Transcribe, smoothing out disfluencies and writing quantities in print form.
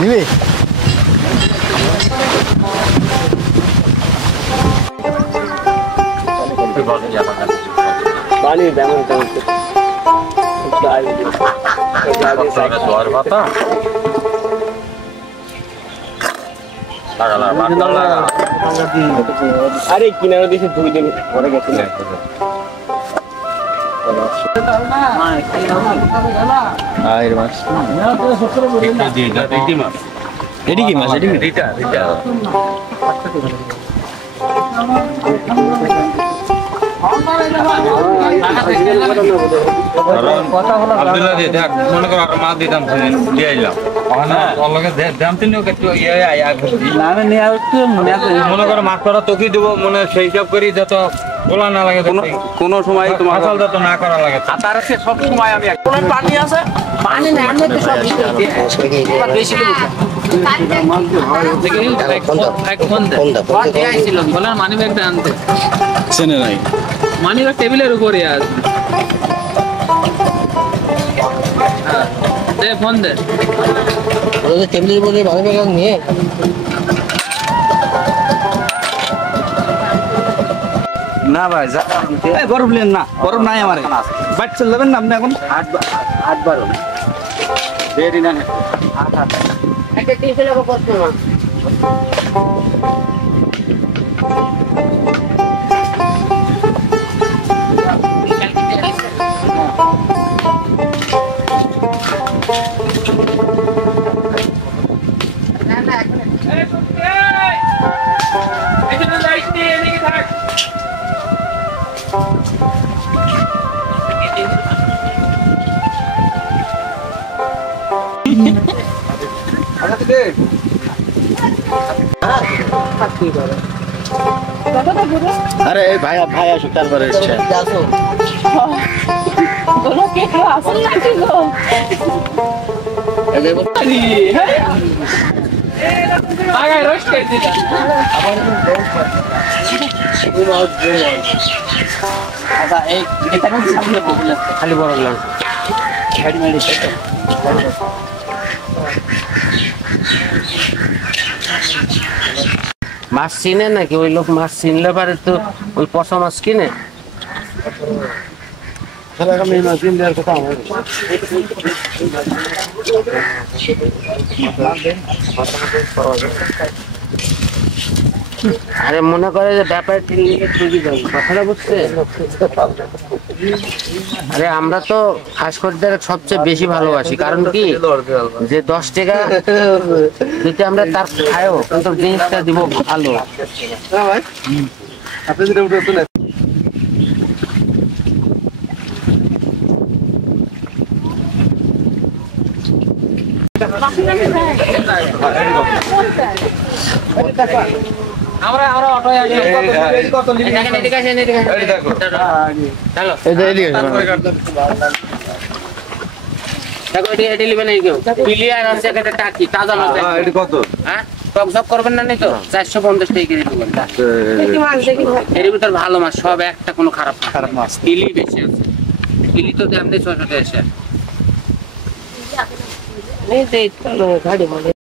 নিবি पानी डामन अरे किनारे दिसे 2 दिन পরে গেছে আইর মাছ এডি কি মাছ এডি রিটা আব্দুল্লাহ দে দেখ মনে কর আর মাছ দিতাম দিয়ে আইলাম ওখানে ওর লগে দাম তিনও একটু ইয়ে আয়া না না নিয়ে আসতে মনে কর মাছ করা তোকে দেব মনে সেই হিসাব করি যত বলা না লাগে কোন সময় তোমার ফসল যত না করা লাগে তার আছে সব সময় আমি কোন পানি আছে পানি না আমরা তো সব বেশি লোক মানি ব্যাগটা আনতে চেনে নাই মানি ব্যাগ টেবিলের উপরে আছে দে ফোন দে ওদের টেবিলের উপরে মানি ব্যাগ নিয়ে না ভাই এই বরফ নেন না বরফ নাই আমারে বাইট চলে যাবেন না আপনি এখন 8 12 দেরি না 8 একটা 30 টাকা কষ্ট না আরে ভাই ভাই আসো তারপরে এসছে আসো বলো কে কেউ আসল নাকি গো এদের আগে রোস্ট করে দিলা আচ্ছা এই এটা কোন সামনে বললে খালি বড় লাগলো হেড মেডি মাছ চিনে নাকি ওই লোক মাছ চিনলে পারে তো ওই পচা মাছ কিনে আরে মনে করে যে ব্যাপারটি কথাটা বুঝছে আরে আমরা তো খাস খরিদ্দার সবচেয়ে বেশি ভালোবাসি কারণ কি যে 10 টাকা যদি আমরা তার খায়ও কিন্তু জিনিসটা দিব ভালো ভাই আপনি যেটা উঠে আমরা অটো আসি কত লিখে এদিকে আসেন এদিকে এই দেখো চলো এই যে দেখো এটি লিবেন এই কেউ ক্লিয়ার আছে একটা টাকি তাজা মাছ হ্যাঁ এটা কত হ্যাঁ টক সব করবেন না নি তো 450 টাকা কেজি দিবেন দেখি মাছ দেখি এর ভিতর ভালো মাছ সব একটা কোনো খারাপ মাছ কিলি বেশি আছে কিলি তো এমনি 600 টাকা এসে এই যে গাড়ি